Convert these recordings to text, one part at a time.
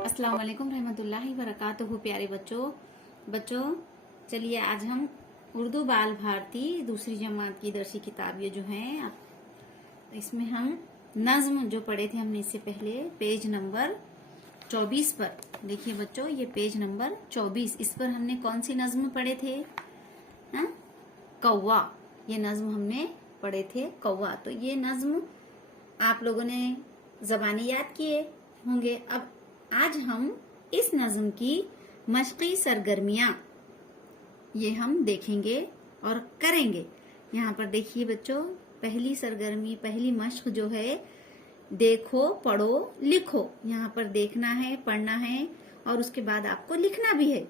अस्सलाम वालेकुम रहमतुल्लाहि वबरकातुहू। प्यारे बच्चों चलिए आज हम उर्दू बाल भारती दूसरी जमात की दरसी किताब ये जो है इसमें हम नज्म जो पढ़े थे हमने इससे पहले पेज नंबर 24 पर। देखिए बच्चों, ये पेज नंबर 24, इस पर हमने कौन सी नज्म पढ़े थे? कौवा। ये नज्म हमने पढ़े थे कौवा। तो ये नज्म आप लोगों ने ज़बानी याद किए होंगे। अब आज हम इस नज्म की मशक़ी सरगर्मियां ये हम देखेंगे और करेंगे। यहाँ पर देखिए बच्चों, पहली सरगर्मी, पहली मशक़ जो है, देखो, पढ़ो, लिखो। यहाँ पर देखना है, पढ़ना है और उसके बाद आपको लिखना भी है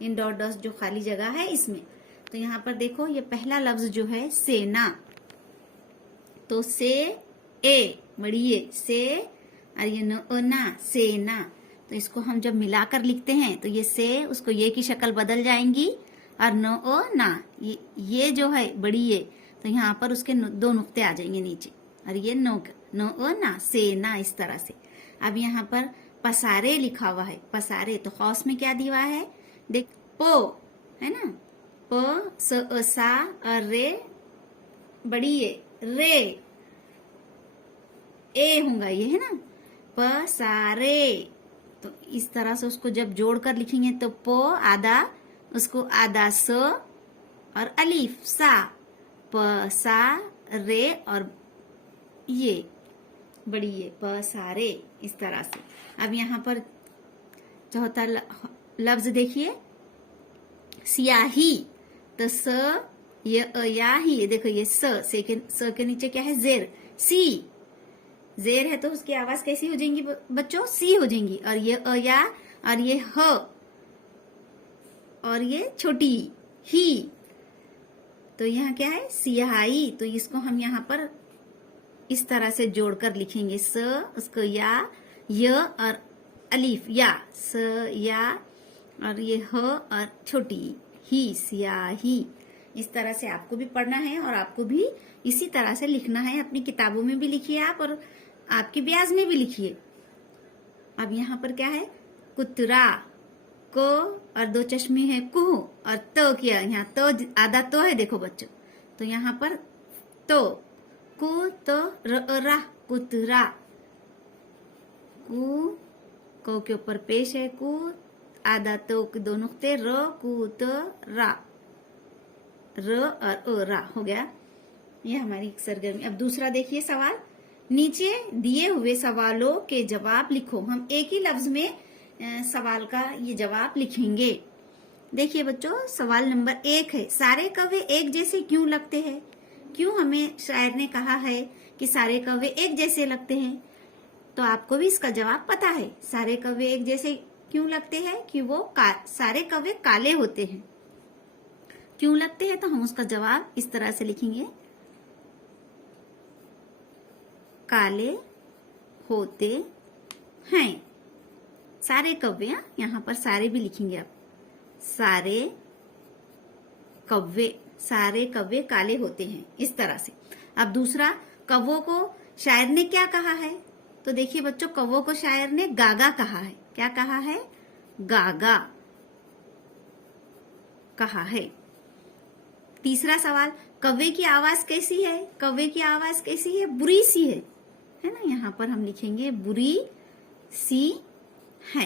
इन डॉट डॉट्स जो खाली जगह है इसमें। तो यहाँ पर देखो, ये पहला लफ्ज जो है सेना, तो से ए बड़ी ए से और ये ना सेना। तो इसको हम जब मिलाकर लिखते हैं तो ये से उसको ये की शक्ल बदल जाएंगी और ना ये जो है बड़ी ये, तो यहाँ पर उसके दो नुक्ते आ जाएंगे नीचे और ये नो ना सेना, इस तरह से। अब यहाँ पर पसारे लिखा हुआ है, पसारे, तो खौस में क्या दिया है? देख, पो है ना, प सा और रे बड़ी ये रे, ए होगा ये, है ना, पसारे। तो इस तरह से उसको जब जोड़कर लिखेंगे तो पो आधा, उसको आधा स और अलीफ सा, प सा रे और ये बड़ी ये पसारे, इस तरह से। अब यहाँ पर चौथा लफ्ज देखिए, सियाही, तो स ये अयाही, देखो ये स के नीचे क्या है? जेर, सी, जेर है तो उसकी आवाज कैसी हो जाएंगी बच्चों? सी हो जाएंगी। और ये अया और ये ह और ये छोटी ही, तो यहाँ क्या है? सियाही। तो इसको हम यहाँ पर इस तरह से जोड़कर लिखेंगे, स उसको या, य और अलीफ या, स या और ये ह और छोटी ही, सियाही। इस तरह से आपको भी पढ़ना है और आपको भी इसी तरह से लिखना है। अपनी किताबों में भी लिखिए आप और आपकी ब्याज में भी लिखिए। अब यहाँ पर क्या है? कुतरा, को और दो चश्मे है कुह और तो किया, यहाँ तो आधा तो है देखो बच्चों, तो यहाँ पर तो कु तो रा, कुतरा, को के ऊपर पेश है कु, आधा तो के दो नुक्ते, र कुतरा, र और रा हो गया। ये हमारी सरगर्मी। अब दूसरा देखिए सवाल, नीचे दिए हुए सवालों के जवाब लिखो। हम एक ही लफ्ज में सवाल का ये जवाब लिखेंगे। देखिए बच्चों, सवाल नंबर 1 है, सारे कव्वे एक जैसे क्यों लगते हैं? क्यों हमें शायर ने कहा है कि सारे कव्वे एक जैसे लगते हैं? तो आपको भी इसका जवाब पता है। सारे कव्वे एक जैसे क्यों लगते हैं? कि वो सारे कव्वे काले होते हैं। क्यों लगते हैं? तो हम उसका जवाब इस तरह से लिखेंगे, काले होते हैं सारे कव्वे। यहाँ पर सारे भी लिखेंगे आप, सारे कव्वे काले होते हैं, इस तरह से। अब दूसरा, कव्वों को शायर ने क्या कहा है? तो देखिए बच्चों, कव्वों को शायर ने गागा कहा है। क्या कहा है? गागा कहा है। तीसरा सवाल, कव्वे की आवाज कैसी है? कव्वे की आवाज कैसी है? बुरी सी है ना। यहाँ पर हम लिखेंगे बुरी सी है।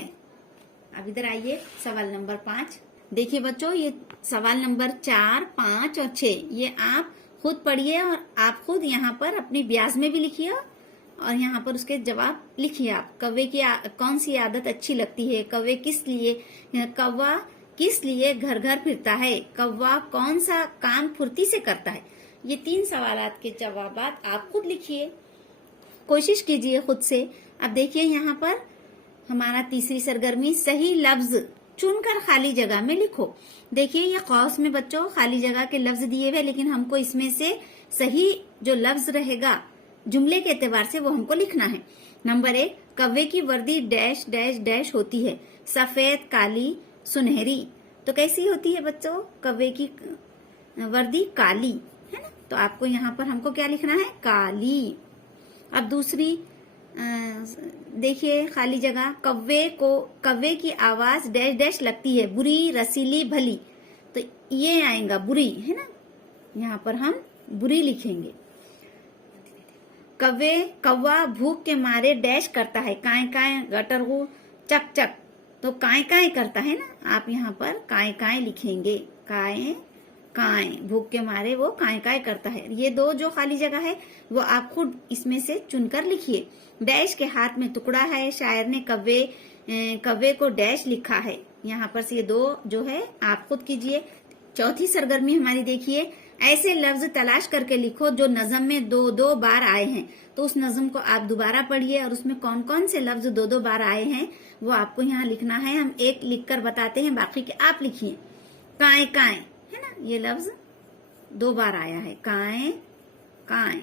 अब इधर आइए, सवाल नंबर 5 देखिए बच्चों, ये सवाल नंबर 4, 5 और 6 ये आप खुद पढ़िए और आप खुद यहाँ पर अपनी ब्याज में भी लिखिए और यहाँ पर उसके जवाब लिखिए आप। कव्वे की कौन सी आदत अच्छी लगती है? कव्वे किस लिए, कौवा किस लिए घर घर फिरता है? कौवा कौन सा काम फुर्ती से करता है? ये 3 सवालात के जवाब आप खुद लिखिए, कोशिश कीजिए खुद से। अब देखिए यहाँ पर हमारा तीसरी सरगर्मी, सही लफ्ज चुनकर खाली जगह में लिखो। देखिए ये कौस में बच्चों खाली जगह के लफ्ज दिए हुए, लेकिन हमको इसमें से सही जो लफ्ज रहेगा जुमले के एतबार से वो हमको लिखना है। नंबर 1, कव्वे की वर्दी डैश डैश डैश होती है, सफेद, काली, सुनहरी। तो कैसी होती है बच्चों? कव्वे की वर्दी काली, है ना। तो आपको यहाँ पर हमको क्या लिखना है? काली। अब दूसरी देखिए खाली जगह, कव्वे की आवाज डैश डैश लगती है, बुरी रसीली भली, तो ये आएगा बुरी, है ना। यहाँ पर हम बुरी लिखेंगे। कौवा भूख के मारे डैश करता है, काय काय गटर को चक चक, तो काय काय करता है ना, आप यहाँ पर काय काय लिखेंगे, काय काय, भूख के मारे वो काय काय करता है। ये दो जो खाली जगह है वो आप खुद इसमें से चुनकर लिखिए। डैश के हाथ में टुकड़ा है, शायर ने कव्वे को डैश लिखा है। यहाँ पर से ये दो जो है आप खुद कीजिए। चौथी सरगर्मी हमारी देखिए, ऐसे लफ्ज तलाश करके लिखो जो नज्म में दो दो बार आए हैं। तो उस नज्म को आप दोबारा पढ़िए और उसमें कौन कौन से लफ्ज दो दो बार आए हैं वो आपको यहाँ लिखना है। हम एक लिखकर बताते हैं, बाकी के आप लिखिए। काय काय, है ना, ये लफ्ज 2 बार आया है, काय काय।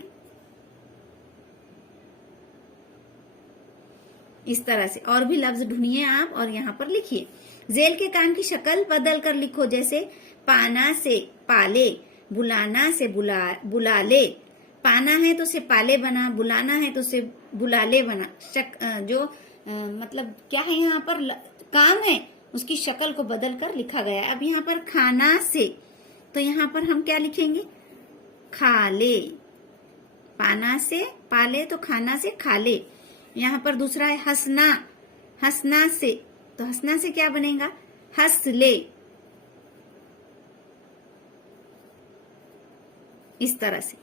इस तरह से और भी लफ्ज ढूंढिए आप और यहाँ पर लिखिए। जेल के काम की शक्ल बदल कर लिखो, जैसे पाना से पाले, बुलाना से बुला ले। पाना है तो उसे पाले बना, बुलाना है तो उसे बुलाले बना। मतलब क्या है यहाँ पर काम है, उसकी शक्ल को बदल कर लिखा गया है। अब यहाँ पर खाना से, तो यहाँ पर हम क्या लिखेंगे, खाले। पाना से पाले तो खाना से खाले। यहाँ पर दूसरा है हंसना, हंसना से, तो हंसना से क्या बनेगा, हंस ले। इस तरह से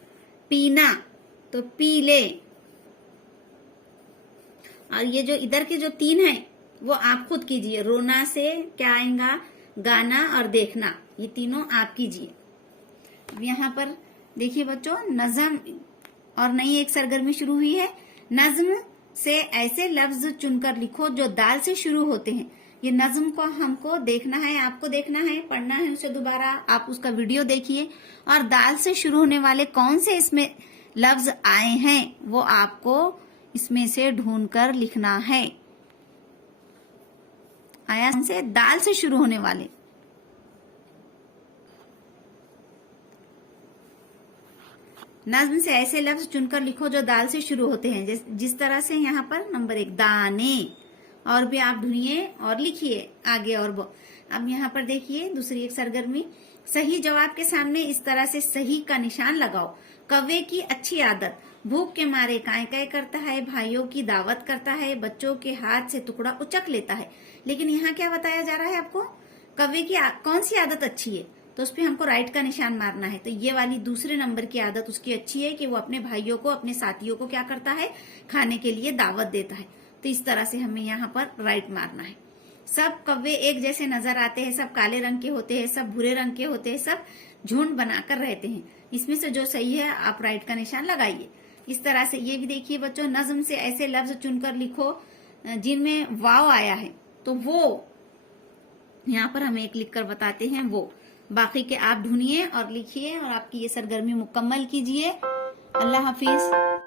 पीना तो पी ले। और ये जो इधर के जो 3 है वो आप खुद कीजिए। रोना से क्या आएगा, गाना और देखना, ये तीनों आप कीजिए। अब यहाँ पर देखिए बच्चों, नज्म और नई एक सरगर्मी शुरू हुई है। नज्म से ऐसे लफ्ज चुनकर लिखो जो दाल से शुरू होते हैं। ये नज्म को हमको देखना है, आपको देखना है, पढ़ना है उसे दोबारा, आप उसका वीडियो देखिए और दाल से शुरू होने वाले कौन से इसमें लफ्ज आए हैं वो आपको इसमें से ढूंढकर लिखना है। आया से दाल से शुरू होने वाले। नज्म से ऐसे लफ्ज चुनकर लिखो जो दाल से शुरू होते हैं, जिस तरह से यहाँ पर नंबर 1 दाने, और भी आप ढूंढिए और लिखिए आगे और वो। अब यहाँ पर देखिए दूसरी एक सरगर्मी, सही जवाब के सामने इस तरह से सही का निशान लगाओ। कव्वे की अच्छी आदत, भूख के मारे काय काय करता है, भाइयों की दावत करता है, बच्चों के हाथ से टुकड़ा उचक लेता है। लेकिन यहाँ क्या बताया जा रहा है आपको, कव्वे की कौन सी आदत अच्छी है, तो उस पर हमको राइट का निशान मारना है। तो ये वाली दूसरे नंबर की आदत उसकी अच्छी है कि वो अपने भाइयों को, अपने साथियों को क्या करता है, खाने के लिए दावत देता है। तो इस तरह से हमें यहाँ पर राइट मारना है। सब कव्वे एक जैसे नजर आते हैं, सब काले रंग के होते हैं, सब भूरे रंग के होते हैं, सब झुंड बनाकर रहते हैं। इसमें से जो सही है आप राइट का निशान लगाइए। इस तरह से ये भी देखिए बच्चों, नज्म से ऐसे लफ्ज चुनकर लिखो जिनमें वाव आया है, तो वो यहाँ पर हम एक लिखकर बताते हैं वो। बाकी के आप ढूंढिए और लिखिए और आपकी ये सरगर्मी मुकम्मल कीजिए। अल्लाह हाफिज।